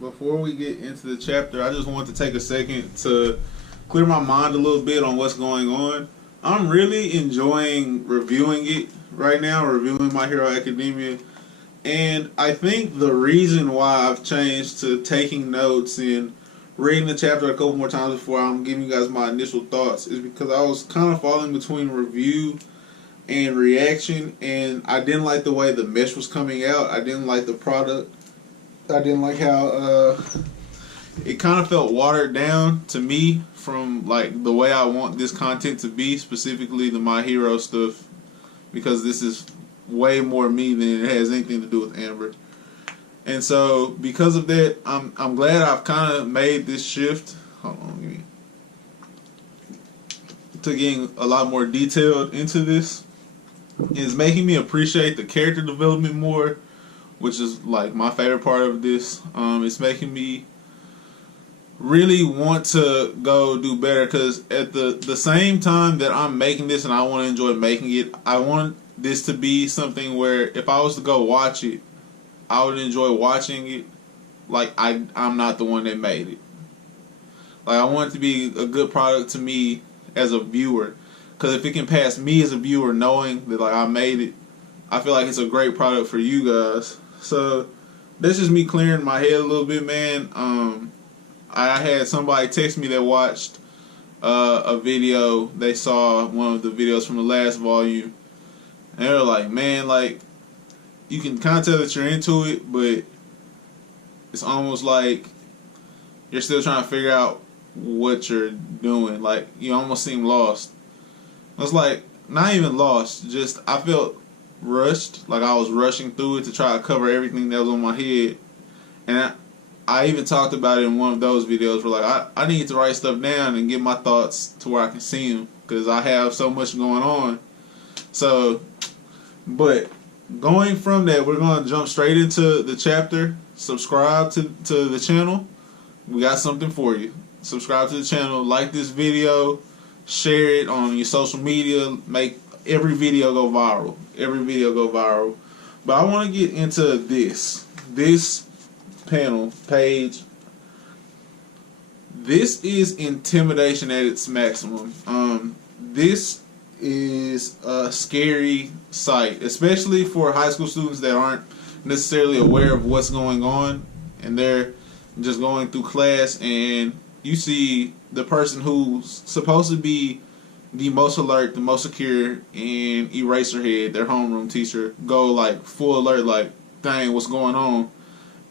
before we get into the chapter, I just want to take a second to clear my mind a little bit on what's going on. I'm really enjoying reviewing it right now, reviewing My Hero Academia. And I think the reason why I've changed to taking notes and reading the chapter a couple more times before I'm giving you guys my initial thoughts is because I was kind of falling between review and reaction, and I didn't like the way the mesh was coming out. I didn't like the product. I didn't like how it kind of felt watered down to me from like the way I want this content to be, specifically the My Hero stuff, because this is way more me than it has anything to do with Amber. And so because of that, I'm glad I've kind of made this shift. Hold on, give me, to getting a lot more detailed into this. It's making me appreciate the character development more, which is like my favorite part of this. It's making me really want to go do better, because at the same time that I'm making this and I want to enjoy making it, I want this to be something where if I was to go watch it, I would enjoy watching it like I'm not the one that made it. Like, I want it to be a good product to me as a viewer, because if it can pass me as a viewer knowing that like I made it, I feel like it's a great product for you guys. So that's just me clearing my head a little bit, man. I had somebody text me that watched a video. They saw one of the videos from the last volume, and they were like, man, like, you can kind of tell that you're into it, but it's almost like you're still trying to figure out what you're doing. Like, you almost seem lost. I was like, not even lost, just I felt rushed, like I was rushing through it to try to cover everything that was on my head. And I even talked about it in one of those videos where like I need to write stuff down and get my thoughts to where I can see them, because I have so much going on. So, but going from that, we're going to jump straight into the chapter. Subscribe to the channel. We got something for you. Subscribe to the channel, like this video, share it on your social media, make every video go viral. Every video go viral. But I want to get into this panel page. This is intimidation at its maximum. This is a scary sight, especially for high school students that aren't necessarily aware of what's going on, and they're just going through class, and you see the person who's supposed to be the most alert, the most secure in Eraserhead, their homeroom teacher, go like full alert, like, dang, what's going on?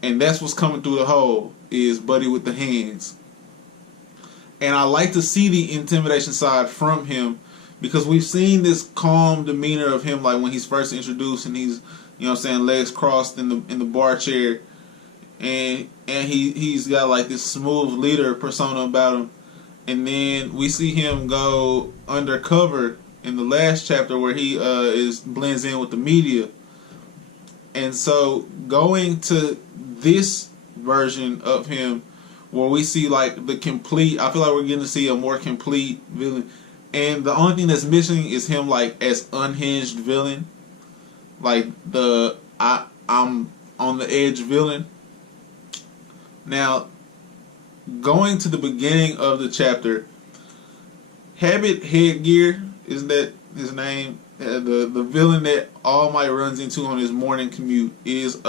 And that's what's coming through the hole, is Buddy with the hands. And I like to see the intimidation side from him, because we've seen this calm demeanor of him, like when he's first introduced and he's, you know what I'm saying, legs crossed in the bar chair, and he's got like this smooth leader persona about him. And then we see him go undercover in the last chapter where he blends in with the media. And so going to this version of him where we see like the complete, I feel like we're getting to see a more complete villain. And the only thing that's missing is him like as unhinged villain, like the I'm on the edge villain. Now, going to the beginning of the chapter, Habit Headgear, isn't that his name? The villain that All Might runs into on his morning commute is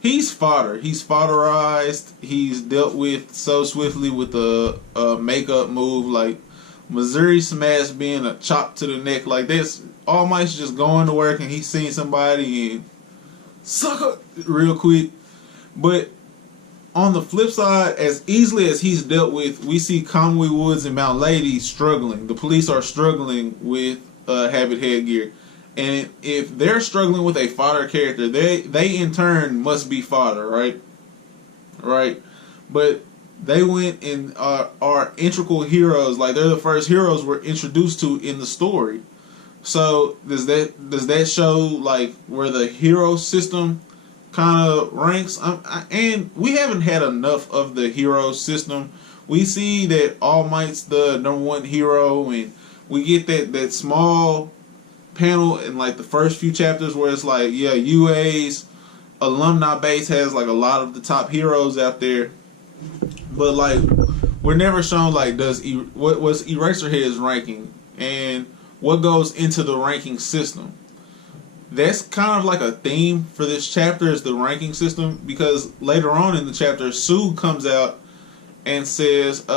he's fodder. He's fodderized. He's dealt with so swiftly with a makeup move like Missouri Smash being a chop to the neck like this. All Might's just going to work and he's seeing somebody and sucker real quick. But on the flip side, as easily as he's dealt with, we see Conway Woods and Mount Lady struggling. The police are struggling with Habit Headgear. And if they're struggling with a fodder character, they in turn must be fodder, right? Right? But they went and are integral heroes. Like, they're the first heroes we're introduced to in the story. So does that show like where the hero system kind of ranks? And we haven't had enough of the hero system. We see that All Might's the #1 hero, and we get that small panel in like the first few chapters where it's like, yeah, UA's alumni base has like a lot of the top heroes out there, but like we're never shown like what's Eraserhead's ranking and what goes into the ranking system. That's kind of like a theme for this chapter, is the ranking system, because later on in the chapter, Sue comes out and says, and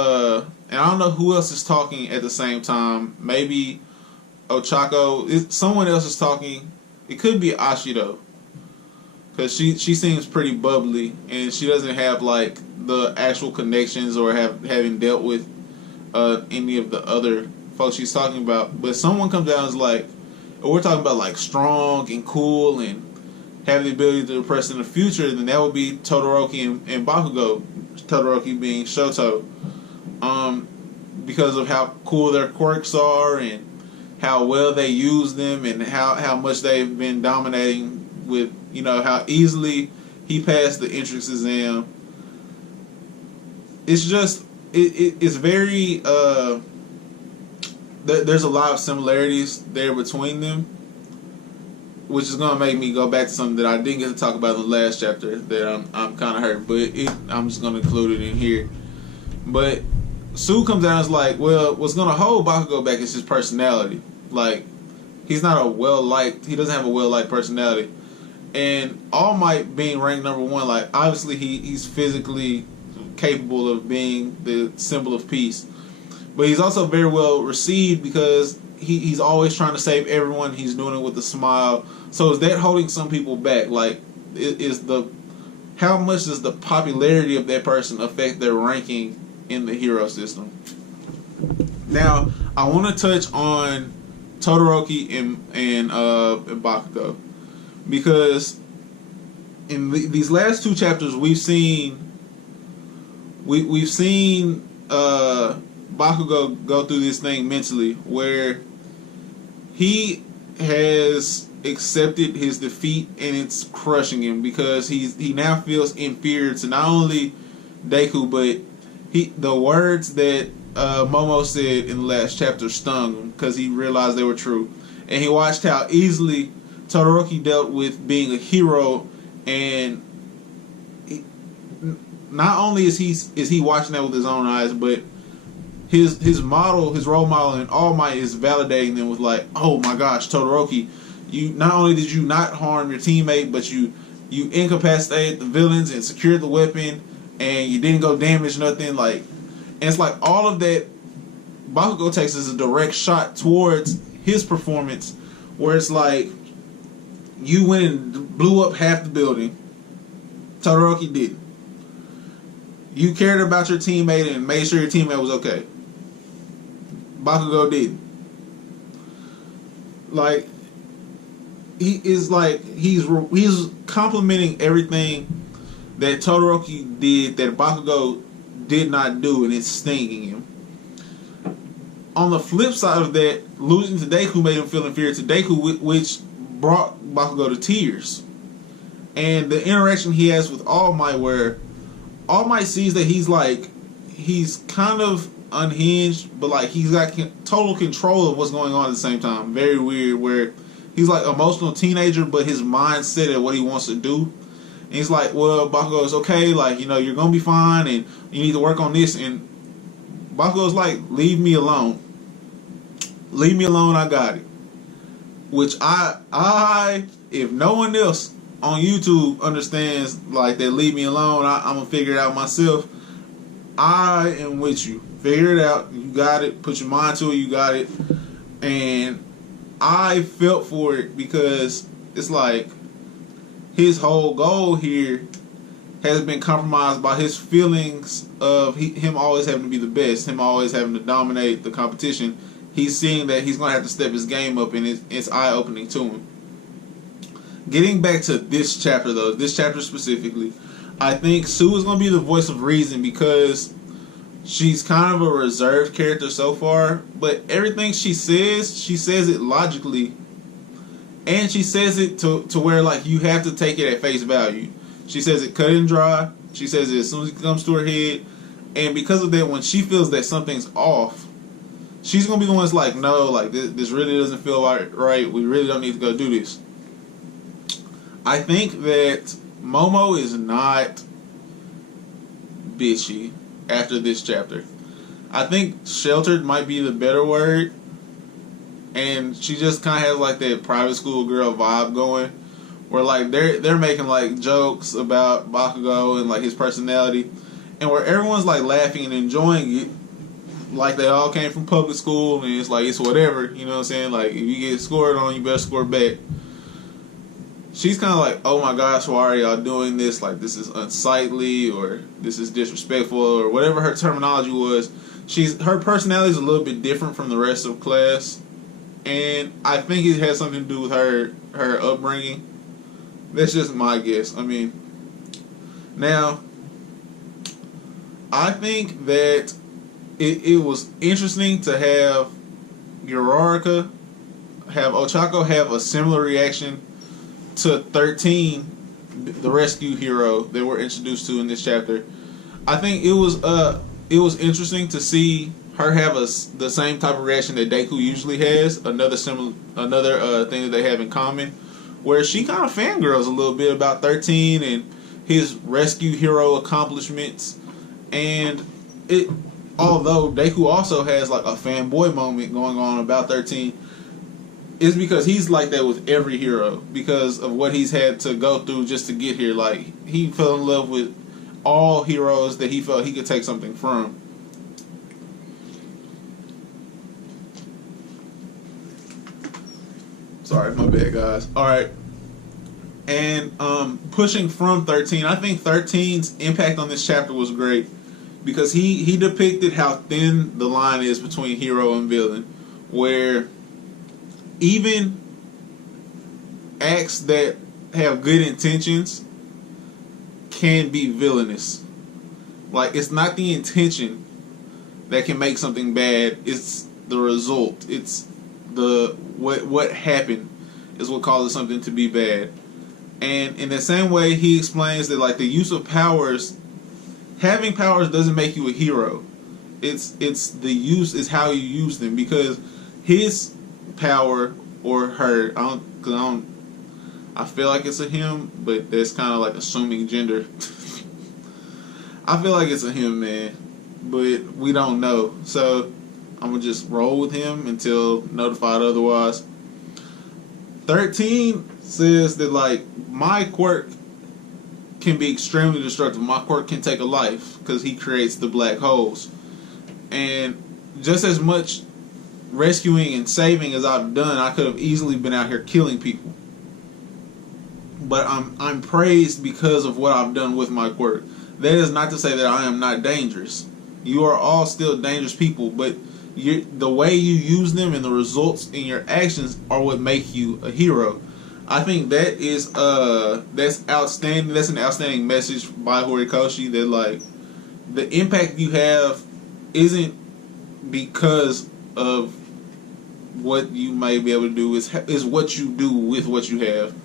I don't know who else is talking at the same time. Maybe Ochako. Someone else is talking. It could be Ashido, because she seems pretty bubbly and she doesn't have like the actual connections or having dealt with any of the other folks she's talking about. But someone comes out and is like, we're talking about like strong and cool and have the ability to impress in the future, then that would be Todoroki and Bakugo. Todoroki being Shoto, because of how cool their quirks are and how well they use them and how much they've been dominating with, you know, how easily he passed the entrance exam. It's just it's very there's a lot of similarities there between them, which is gonna make me go back to something that I didn't get to talk about in the last chapter that I'm kind of hurt, but I'm just gonna include it in here. But Sue comes out and is like, well, what's gonna hold Bakugo back is his personality. Like, he's not he doesn't have a well-liked personality. And All Might being ranked number 1, like, obviously he's physically capable of being the symbol of peace. But he's also very well received because he's always trying to save everyone. He's doing it with a smile. So is that holding some people back? Like, how much does the popularity of that person affect their ranking in the hero system? Now, I want to touch on Todoroki and Bakugo, because in these last 2 chapters we've seen Bakugo go through this thing mentally where he has accepted his defeat and it's crushing him, because he now feels inferior to not only Deku, but the words that Momo said in the last chapter stung him because he realized they were true, and he watched how easily Todoroki dealt with being a hero, and not only is he watching that with his own eyes, but his role model in All Might is validating them with like, oh my gosh, Todoroki, you not only did you not harm your teammate, but you incapacitated the villains and secured the weapon, and you didn't go damage nothing. Like, and it's like all of that Bakugo takes as a direct shot towards his performance, where it's like, you went and blew up half the building, Todoroki didn't. You cared about your teammate and made sure your teammate was okay, Bakugo didn't. Like, he's complimenting everything that Todoroki did that Bakugo did not do, and it's stinging him. On the flip side of that, losing to Deku made him feel inferior to Deku, which brought Bakugo to tears. And the interaction he has with All Might, where All Might sees that he's kind of unhinged, but like he's got total control of what's going on at the same time. Very weird, where he's like an emotional teenager, but his mind's set at what he wants to do. And he's like, well, Bakugo, it's okay, like, you know, you're gonna be fine, and you need to work on this. And Bakugo's like, leave me alone. Leave me alone, I got it. Which I if no one else on YouTube understands like that, leave me alone, I'm gonna figure it out myself. I am with you. Figure it out. You got it. Put your mind to it. You got it. And I felt for it, because it's like his whole goal here has been compromised by his feelings of him always having to be the best, him always having to dominate the competition. He's seeing that he's going to have to step his game up, and it's eye-opening to him. Getting back to this chapter, though, this chapter specifically, I think Sue is going to be the voice of reason, because she's kind of a reserved character so far, but everything she says it logically, and she says it to where like you have to take it at face value. She says it cut and dry. She says it as soon as it comes to her head, and because of that, when she feels that something's off, she's gonna be the one that's like, no, like this really doesn't feel right. We really don't need to go do this. I think that Momo is not bitchy after this chapter. I think sheltered might be the better word, and she just kind of has like that private school girl vibe going, where like they're making like jokes about Bakugo and like his personality, and where everyone's like laughing and enjoying it, like they all came from public school, and it's like it's whatever, you know what I'm saying? Like if you get scored on, you better score back. She's kind of like, oh my gosh, why are y'all doing this? Like this is unsightly, or this is disrespectful, or whatever her terminology was. Her personality is a little bit different from the rest of class, and I think it has something to do with her upbringing. That's just my guess. I mean, now I think that it was interesting to have Uraraka, have Ochako have a similar reaction to 13, the rescue hero that we're introduced to in this chapter. I think it was interesting to see her have the same type of reaction that Deku usually has. Another thing that they have in common, where she kind of fangirls a little bit about 13 and his rescue hero accomplishments. And although Deku also has like a fanboy moment going on about 13, it's because he's like that with every hero because of what he's had to go through just to get here. Like he fell in love with all heroes that he felt he could take something from. Sorry, my bad, guys. All right. And pushing from 13, I think 13's impact on this chapter was great because he depicted how thin the line is between hero and villain, where even acts that have good intentions can be villainous. Like, it's not the intention that can make something bad, it's the result. It's the what happened is what causes something to be bad. And in the same way, he explains that like the use of powers, having powers doesn't make you a hero. It's the use is how you use them, because his power or her, I feel like it's a him, but that's kind of like assuming gender. I feel like it's a him, man, but we don't know. So I'm gonna just roll with him until notified otherwise. 13 says that like my quirk can be extremely destructive. My quirk can take a life because he creates the black holes. And just as much rescuing and saving as I've done, I could have easily been out here killing people. But I'm praised because of what I've done with my quirk. That is not to say that I am not dangerous. You are all still dangerous people, but the way you use them and the results in your actions are what make you a hero. I think that is that's outstanding. That's an outstanding message by Horikoshi, that like the impact you have isn't because of what you may be able to do, is what you do with what you have.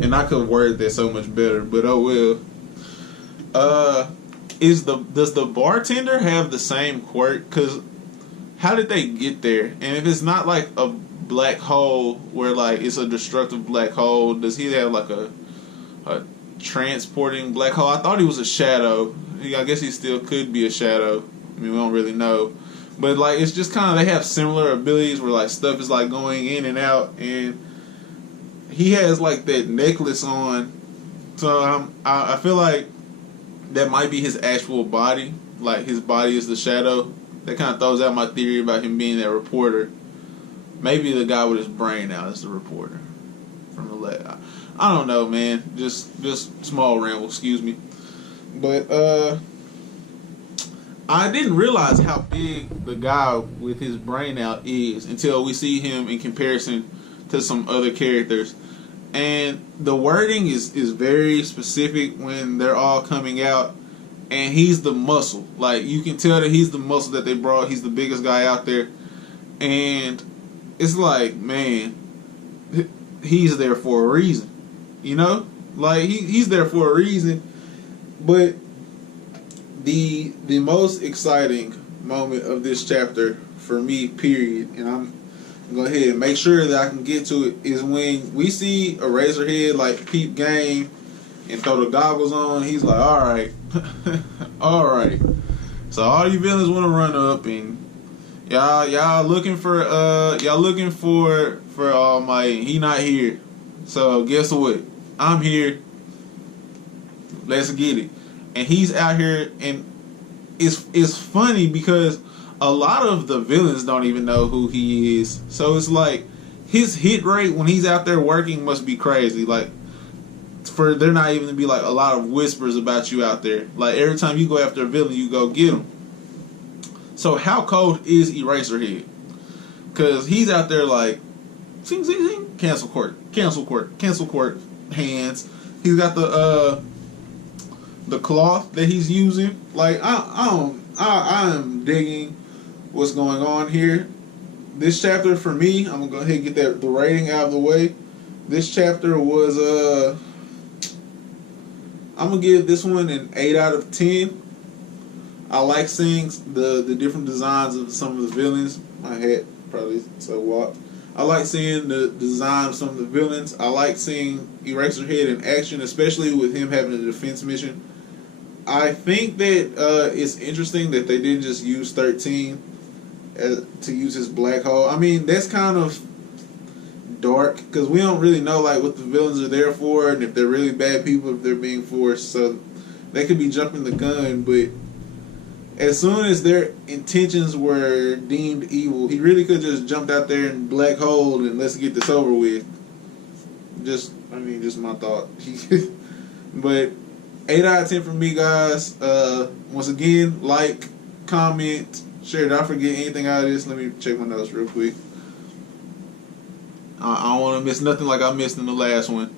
And I could word that so much better, but oh well. Does the bartender have the same quirk? Because how did they get there? And if it's not like a black hole where like it's a destructive black hole, does he have like a transporting black hole? I thought he was a shadow. I guess he still could be a shadow. I mean, we don't really know. But like it's just kind of, they have similar abilities where like stuff is like going in and out, and he has like that necklace on. So I feel like that might be his actual body. Like his body is the shadow. That kind of throws out my theory about him being that reporter. Maybe the guy with his brain out is the reporter from the lab. I don't know, man. Just small ramble, excuse me. But I didn't realize how big the guy with his brain out is until we see him in comparison to some other characters. And the wording is very specific when they're all coming out. And he's the muscle. Like, you can tell that he's the muscle that they brought. He's the biggest guy out there. And it's like, man, he's there for a reason. You know? Like, he's there for a reason. But the most exciting moment of this chapter, for me, period, and I'm going to go ahead and make sure that I can get to it, is when we see Eraserhead, like, peep game, and throw the goggles on. He's like, all right, all right. So all you villains want to run up, and y'all looking for All Might. He not here. So guess what? I'm here. Let's get it. And he's out here, and it's funny because a lot of the villains don't even know who he is. So it's like his hit rate when he's out there working must be crazy. Like, for there not even to be like a lot of whispers about you out there. Like, every time you go after a villain, you go get him. So how cold is Eraserhead? Because he's out there like, zing, zing, zing, cancel court, hands. He's got the cloth that he's using. Like, I am digging what's going on here. This chapter for me, I'm gonna go ahead and get the rating out of the way. This chapter was I'm gonna give this one an 8 out of 10. I like seeing the different designs of some of the villains. My hat probably so walked. I like seeing the design of some of the villains. I like seeing Eraserhead in action, especially with him having a defense mission. I think that it's interesting that they didn't just use 13 to use his black hole. I mean, that's kind of dark because we don't really know like what the villains are there for, and if they're really bad people, if they're being forced. So they could be jumping the gun, but as soon as their intentions were deemed evil, he really could just jumped out there and black hole and let's get this over with. Just my thought. But 8 out of 10 for me, guys. Once again, like, comment, share. Did I forget anything out of this? Let me check my notes real quick. I don't want to miss nothing like I missed in the last one.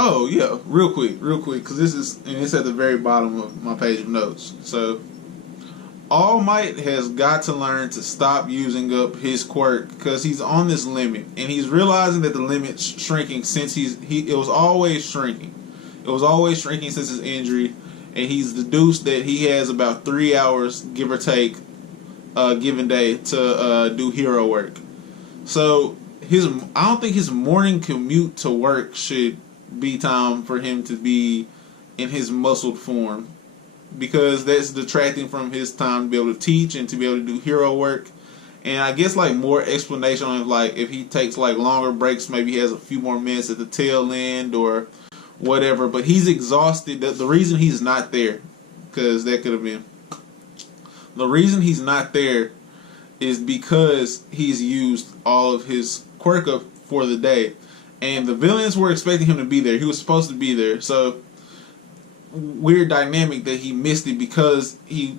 Oh yeah, real quick, because it's at the very bottom of my page of notes. So, All Might has got to learn to stop using up his quirk because he's on this limit, and he's realizing that the limit's shrinking since it was always shrinking. It was always shrinking since his injury, and he's deduced that he has about 3 hours, give or take, given day to do hero work. So I don't think his morning commute to work should be time for him to be in his muscled form, because that's detracting from his time to be able to teach and to be able to do hero work. And I guess like more explanation on like if he takes like longer breaks, maybe he has a few more minutes at the tail end or whatever. But he's exhausted. The reason he's not there, because that could have been the reason he's not there, is because he's used all of his quirk up for the day. And the villains were expecting him to be there. He was supposed to be there. So, weird dynamic that he missed it because he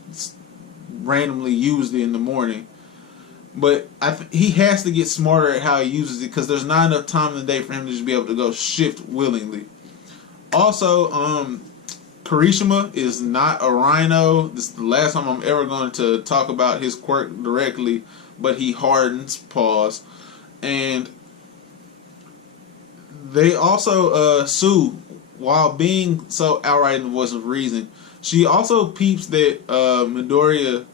randomly used it in the morning. But he has to get smarter at how he uses it because there's not enough time in the day for him to just be able to go shift willingly. Also, Kirishima is not a rhino. This is the last time I'm ever going to talk about his quirk directly, but he hardens, pause. And they also, Sue, while being so outright in the voice of reason, she also peeps that Midoriya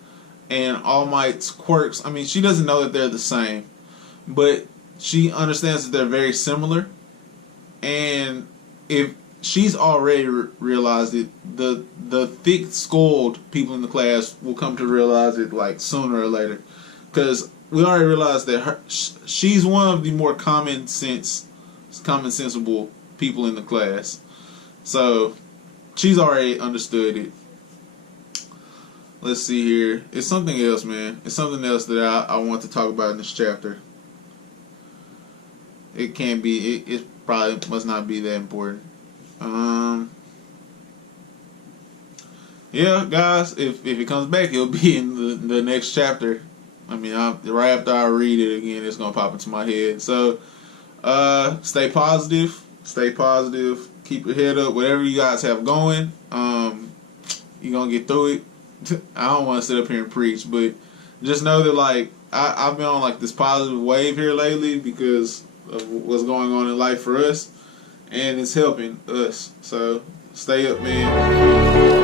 and All Might's quirks, I mean, she doesn't know that they're the same, but she understands that they're very similar. And if she's already realized it, the thick-skulled people in the class will come to realize it like sooner or later, because we already realized that she's one of the more common sensible people in the class. So she's already understood it. Let's see here. It's something else, man. It's something else that I want to talk about in this chapter. It can't be. It probably must not be that important. Yeah, guys. If it comes back, it'll be in the next chapter. I mean, right after I read it again, it's gonna pop into my head. So, stay positive. Stay positive. Keep your head up. Whatever you guys have going, you're gonna get through it. I don't want to sit up here and preach, but just know that like I've been on like this positive wave here lately because of what's going on in life for us, and it's helping us. So stay up, man.